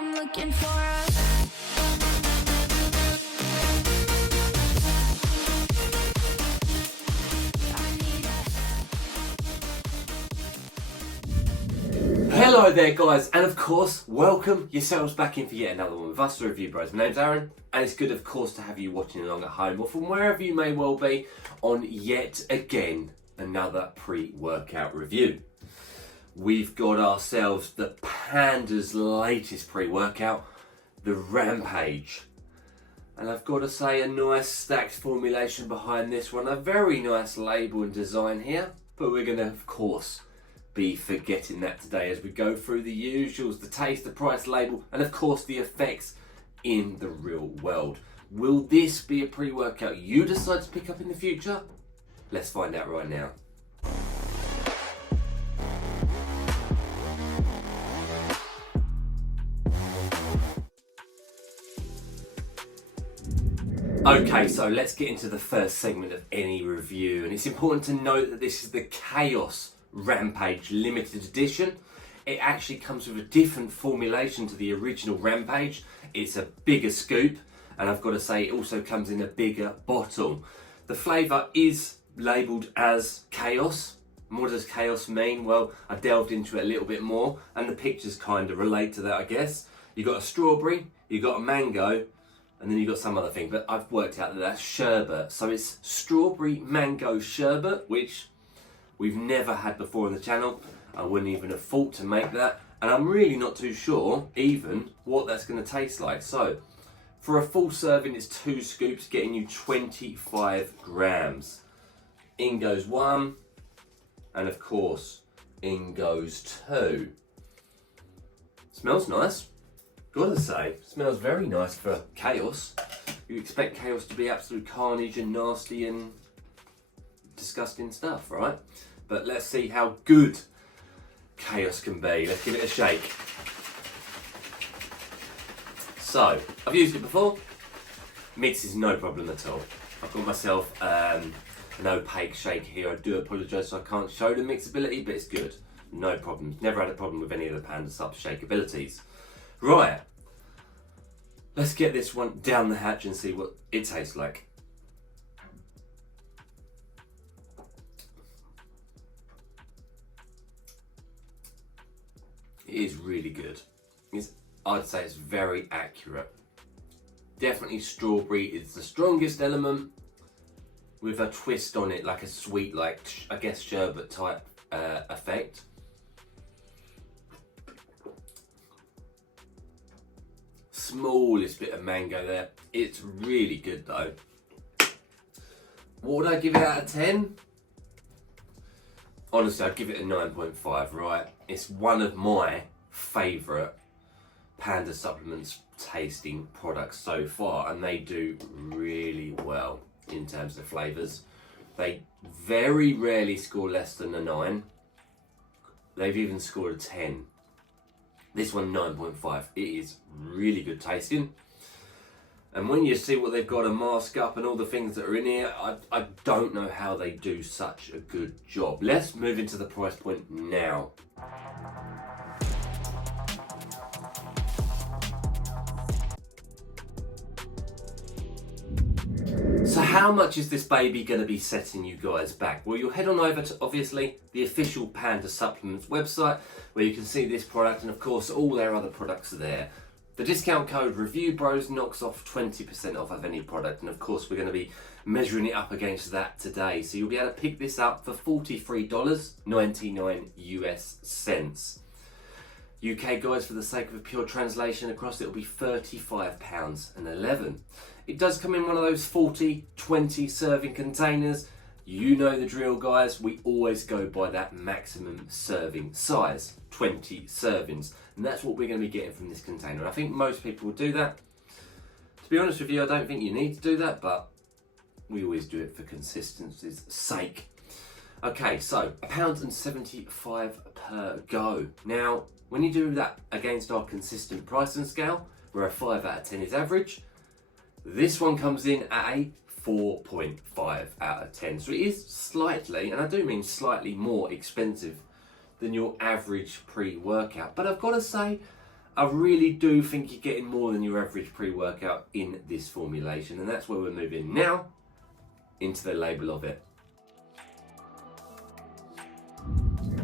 I'm looking for a Hello there guys, and of course, welcome yourselves back in for yet another one with us, the Review Bros. My name's Aaron, and it's good of course to have you watching along at home or from wherever you may well be on yet again another pre-workout review. We've got ourselves the Panda's latest pre-workout, the Rampage. And I've got to say, a nice stacked formulation behind this one, a very nice label and design here, but we're going to of course be forgetting that today as we go through the usuals, the taste, the price, label, and of course the effects in the real world. Will this be a pre-workout you decide to pick up in the future? Let's find out right now. Okay, so let's get into the first segment of any review, and it's important to note that this is the Chaos Rampage limited edition. It actually comes with a different formulation to the original Rampage. It's a bigger scoop, and I've got to say it also comes in a bigger bottle. The flavour is labelled as Chaos. And what does Chaos mean? Well, I delved into it a little bit more, and the pictures kind of relate to that, I guess. You've got a strawberry, you've got a mango, and then you've got some other thing, but I've worked out that that's sherbet. So it's strawberry mango sherbet, which we've never had before on the channel. I wouldn't even have thought to make that. And I'm really not too sure even what that's going to taste like. So for a full serving, it's 2 scoops, getting you 25 grams. In goes 1, and of course, in goes 2. Smells nice, gotta say. Smells very nice for Chaos. You expect Chaos to be absolute carnage and nasty and disgusting stuff, right? But let's see how good Chaos can be. Let's give it a shake. So, I've used it before. Mix is no problem at all. I've got myself an opaque shaker here. I do apologise, so I can't show the mixability, but it's good. No problems. Never had a problem with any of the Panda Supps shakeabilities. Right. Let's get this one down the hatch and see what it tastes like. It is really good. I'd say it's very accurate. Definitely strawberry is the strongest element, with a twist on it, like a sweet, like I guess sherbet type effect. Smallest bit of mango there. It's really good though. What would I give it out of 10? Honestly, I'd give it a 9.5, right? It's one of my favourite Panda Supplements tasting products so far, and they do really well in terms of flavours. They very rarely score less than a 9. They've even scored a 10. This one, 9.5. It is really good tasting. And when you see what they've got to mask up and all the things that are in here, I don't know how they do such a good job. Let's move into the price point now. So how much is this baby going to be setting you guys back? Well, you'll head on over to, obviously, the official Panda Supplements website, where you can see this product and, of course, all their other products are there. The discount code REVIEWBROS knocks off 20% off of any product, and of course we're going to be measuring it up against that today. So you'll be able to pick this up for $43.99 US cents. UK guys, for the sake of a pure translation across, it'll be £35.11. It does come in one of those 40-20 serving containers. You know the drill, guys. We always go by that maximum serving size, 20 servings. And that's what we're going to be getting from this container. And I think most people will do that. To be honest with you, I don't think you need to do that, but we always do it for consistency's sake. Okay, so £1.75 per go. Now, when you do that against our consistent pricing scale, where a 5 out of 10 is average, this one comes in at a 4.5 out of 10. So it is slightly, and I do mean slightly, more expensive than your average pre-workout. But I've got to say, I really do think you're getting more than your average pre-workout in this formulation, and that's where we're moving now into the label of it.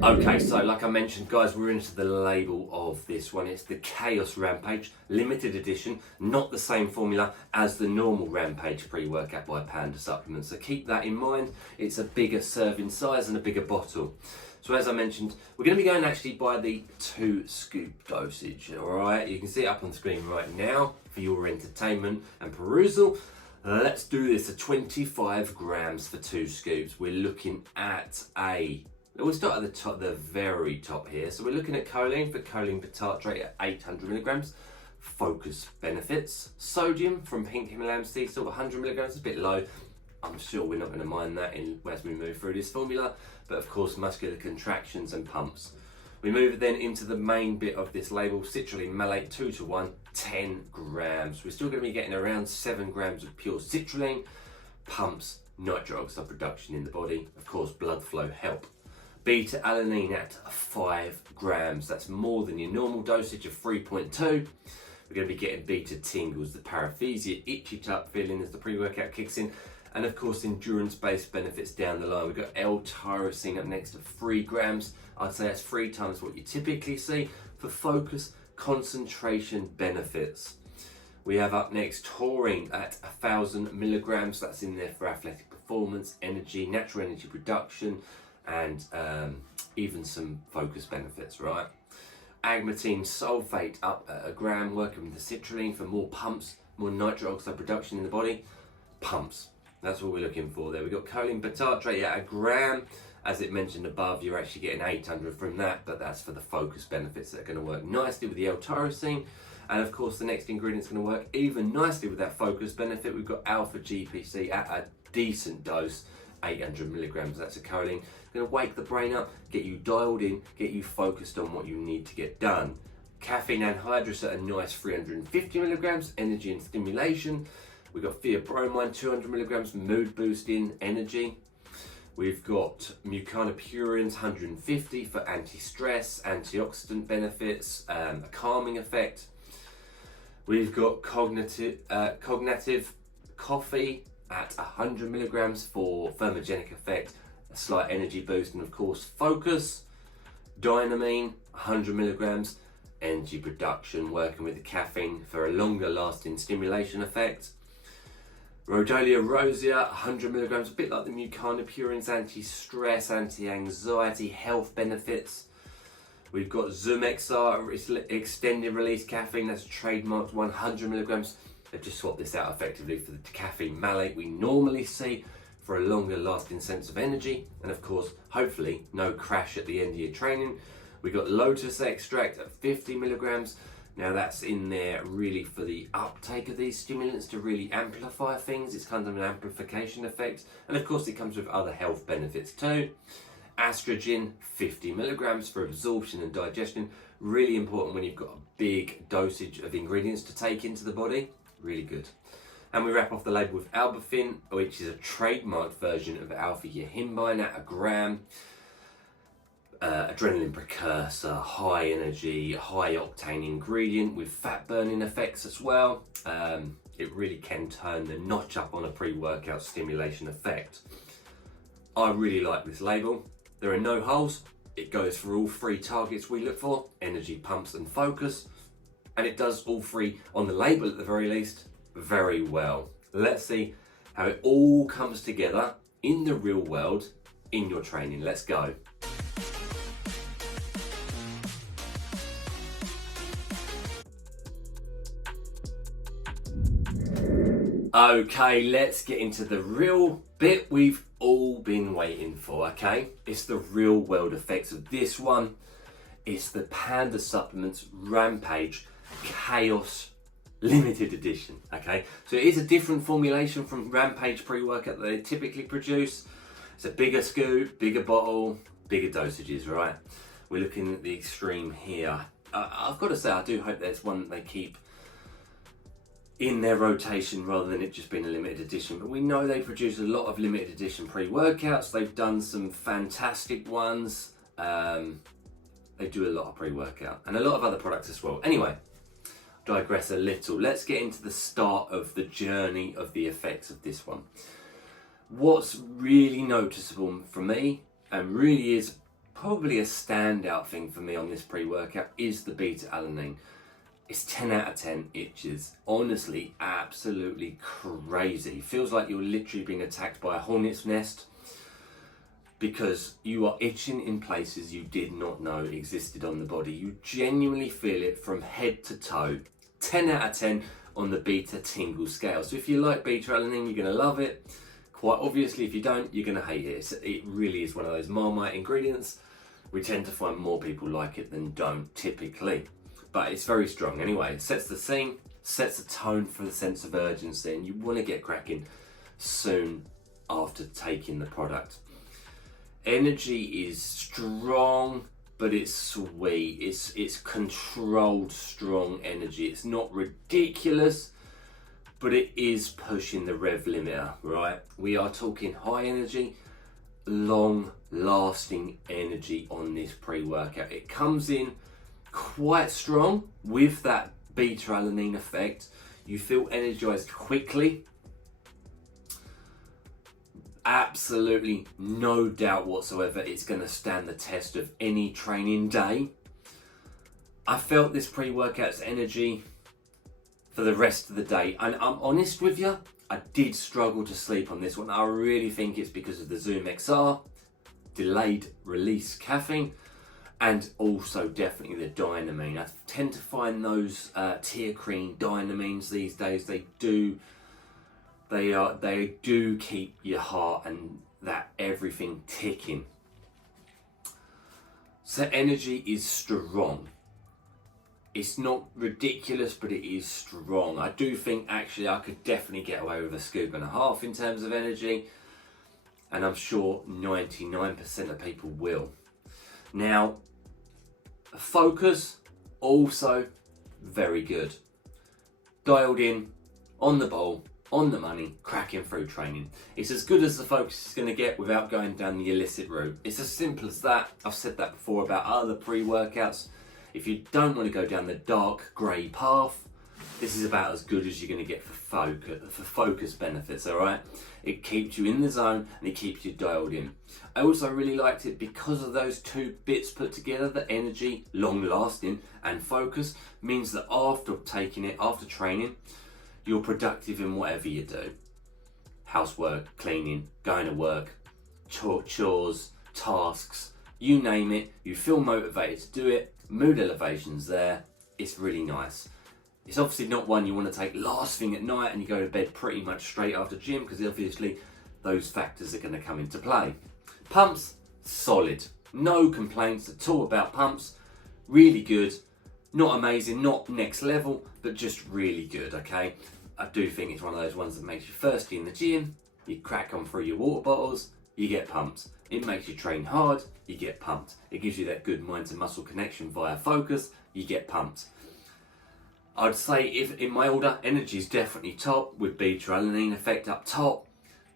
Okay, so like I mentioned, guys, we're into the label of this one. It's the Chaos Rampage limited edition, not the same formula as the normal Rampage pre-workout by Panda Supplements. So keep that in mind. It's a bigger serving size and a bigger bottle. So as I mentioned, we're going to be going actually by the 2 scoop dosage. All right, you can see it up on the screen right now for your entertainment and perusal. Let's do this at 25 grams for 2 scoops. We're looking at we'll start at the top, the very top here. So we're looking at choline for choline bitartrate at 800 milligrams. Focus benefits. Sodium from pink Himalayan sea salt, 100 milligrams, a bit low. I'm sure we're not going to mind that as we move through this formula. But of course, muscular contractions and pumps. We move then into the main bit of this label, citrulline malate 2:1, 10 grams. We're still going to be getting around 7 grams of pure citrulline. Pumps nitric oxide production in the body. Of course, blood flow help. Beta alanine at 5 grams. That's more than your normal dosage of 3.2. We're going to be getting beta tingles, the paresthesia, itchy type feeling as the pre-workout kicks in. And of course, endurance-based benefits down the line. We've got L-tyrosine up next at 3 grams. I'd say that's 3 times what you typically see for focus, concentration benefits. We have up next taurine at 1,000 milligrams. That's in there for athletic performance, energy, natural energy production, and even some focus benefits, right? Agmatine sulfate up at 1 gram, working with the citrulline for more pumps, more nitric oxide production in the body. Pumps, that's what we're looking for there. We've got choline bitartrate at 1 gram. As it mentioned above, you're actually getting 800 from that, but that's for the focus benefits that are going to work nicely with the L-tyrosine. And of course, the next ingredient's going to work even nicely with that focus benefit. We've got alpha GPC at a decent dose, 800 milligrams. That's a choline. Going to wake the brain up, get you dialed in, get you focused on what you need to get done. Caffeine anhydrous at a nice 350 milligrams, energy and stimulation. We've got theobromine, 200 milligrams, mood boosting, energy. We've got mucopurines, 150 for anti-stress, antioxidant benefits, a calming effect. We've got cognitive coffee at 100 milligrams for thermogenic effect, a slight energy boost, and of course focus. Dynamine, 100 milligrams, energy production, working with the caffeine for a longer lasting stimulation effect. Rhodiola rosea, 100 milligrams, a bit like the mucopurines, anti-stress, anti-anxiety, health benefits. We've got Zoom XR, extended release caffeine, that's trademarked 100 milligrams. They've just swapped this out effectively for the caffeine malate we normally see for a longer lasting sense of energy. And of course, hopefully, no crash at the end of your training. We've got lotus extract at 50 milligrams. Now that's in there really for the uptake of these stimulants to really amplify things. It's kind of an amplification effect. And of course, it comes with other health benefits too. Estrogen, 50 milligrams for absorption and digestion. Really important when you've got a big dosage of ingredients to take into the body. Really good. And we wrap off the label with albumin, which is a trademarked version of alpha-yahimbine at 1 gram. Adrenaline precursor, high energy, high octane ingredient with fat burning effects as well. It really can turn the notch up on a pre-workout stimulation effect. I really like this label. There are no holes. It goes for all 3 targets we look for: energy, pumps and focus. And it does all 3 on the label at the very least very well. Let's see how it all comes together in the real world in your training. Let's go. Okay, let's get into the real bit we've all been waiting for, okay? It's the real world effects of this one. It's the Panda Supplements Rampage Chaos Limited Edition, okay? So it is a different formulation from Rampage pre-workout that they typically produce. It's a bigger scoop, bigger bottle, bigger dosages, right? We're looking at the extreme here. I've got to say, I do hope there's one that they keep in their rotation rather than it just being a limited edition. But we know they produce a lot of limited edition pre-workouts. They've done some fantastic ones. They do a lot of pre-workout and a lot of other products as well. Anyway, digress a little. Let's get into the start of the journey of the effects of this one. What's really noticeable for me, and really is probably a standout thing for me on this pre-workout, is the beta-alanine. It's 10 out of 10 itches. Honestly, absolutely crazy. Feels like you're literally being attacked by a hornet's nest, because you are itching in places you did not know existed on the body. You genuinely feel it from head to toe. 10 out of 10 on the beta tingle scale. So if you like beta-alanine, you're going to love it. Quite obviously, if you don't, you're going to hate it. It really is one of those Marmite ingredients. We tend to find more people like it than don't, typically. But it's very strong anyway. It sets the scene, sets the tone for the sense of urgency, and you want to get cracking soon after taking the product. Energy is strong, but it's sweet. It's controlled, strong energy. It's not ridiculous, but it is pushing the rev limiter, right? We are talking high energy, long lasting energy on this pre-workout. It comes in quite strong with that beta-alanine effect. You feel energized quickly. Absolutely no doubt whatsoever it's going to stand the test of any training day. I felt this pre-workout's energy for the rest of the day, and I'm honest with you, I did struggle to sleep on this one. I really think it's because of the Zoom XR, delayed release caffeine, and also definitely the dynamine. I tend to find those teacrine dynamines these days, they do keep your heart and that everything ticking. So energy is strong. It's not ridiculous, but it is strong. I do think actually I could definitely get away with a scoop and a half in terms of energy, and I'm sure 99% of people will. Now, focus, also very good. Dialed in, on the ball, on the money, cracking through training. It's as good as the focus is going to get without going down the illicit route. It's as simple as that. I've said that before about other pre-workouts. If you don't want to go down the dark grey path, this is about as good as you're going to get for focus benefits, all right? It keeps you in the zone and it keeps you dialed in. I also really liked it because of those two bits put together, the energy, long lasting, and focus, means that after taking it, after training, you're productive in whatever you do. Housework, cleaning, going to work, chores, tasks, you name it, you feel motivated to do it, mood elevation's there, it's really nice. It's obviously not one you want to take last thing at night and you go to bed pretty much straight after gym, because obviously those factors are going to come into play. Pumps, solid. No complaints at all about pumps. Really good. Not amazing, not next level, but just really good, okay? I do think it's one of those ones that makes you thirsty in the gym. You crack on through your water bottles, you get pumped. It makes you train hard, you get pumped. It gives you that good mind to muscle connection via focus, you get pumped. I'd say if in my order, energy is definitely top with beta-alanine effect up top,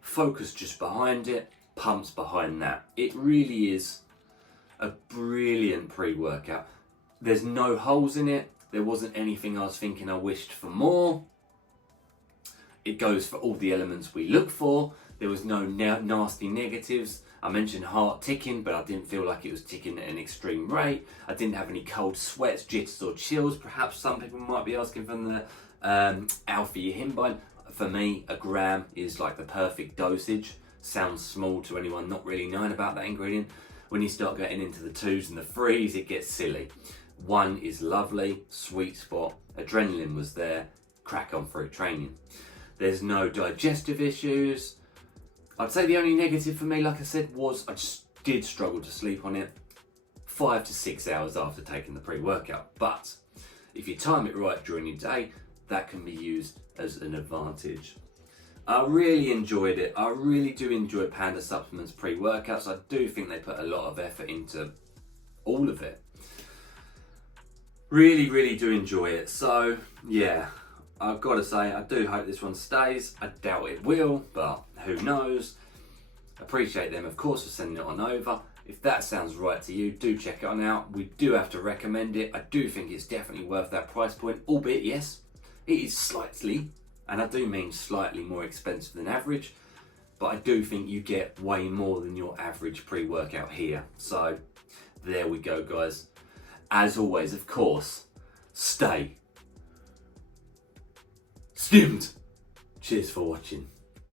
focus just behind it, pumps behind that. It really is a brilliant pre-workout. There's no holes in it. There wasn't anything I was thinking I wished for more. It goes for all the elements we look for. There was no nasty negatives. I mentioned heart ticking, but I didn't feel like it was ticking at an extreme rate. I didn't have any cold sweats, jitters or chills. Perhaps some people might be asking from the alpha yihimbine. For me, a gram is like the perfect dosage. Sounds small to anyone not really knowing about that ingredient. When you start getting into the 2s and the 3s, it gets silly. 1 is lovely, sweet spot. Adrenaline was there, crack on through training. There's no digestive issues. I'd say the only negative for me, like I said, was I just did struggle to sleep on it 5 to 6 hours after taking the pre-workout. But if you time it right during your day, that can be used as an advantage. I really enjoyed it. I really do enjoy Panda Supplements pre-workouts. I do think they put a lot of effort into all of it. Really, really do enjoy it. So yeah, I've got to say, I do hope this one stays. I doubt it will, but who knows. Appreciate them, of course, for sending it on over. If that sounds right to you, do check it on out. We do have to recommend it. I do think it's definitely worth that price point, albeit yes, it is slightly, and I do mean slightly more expensive than average, but I do think you get way more than your average pre-workout here. So there we go, guys. As always, of course, stay stimmed. Cheers for watching.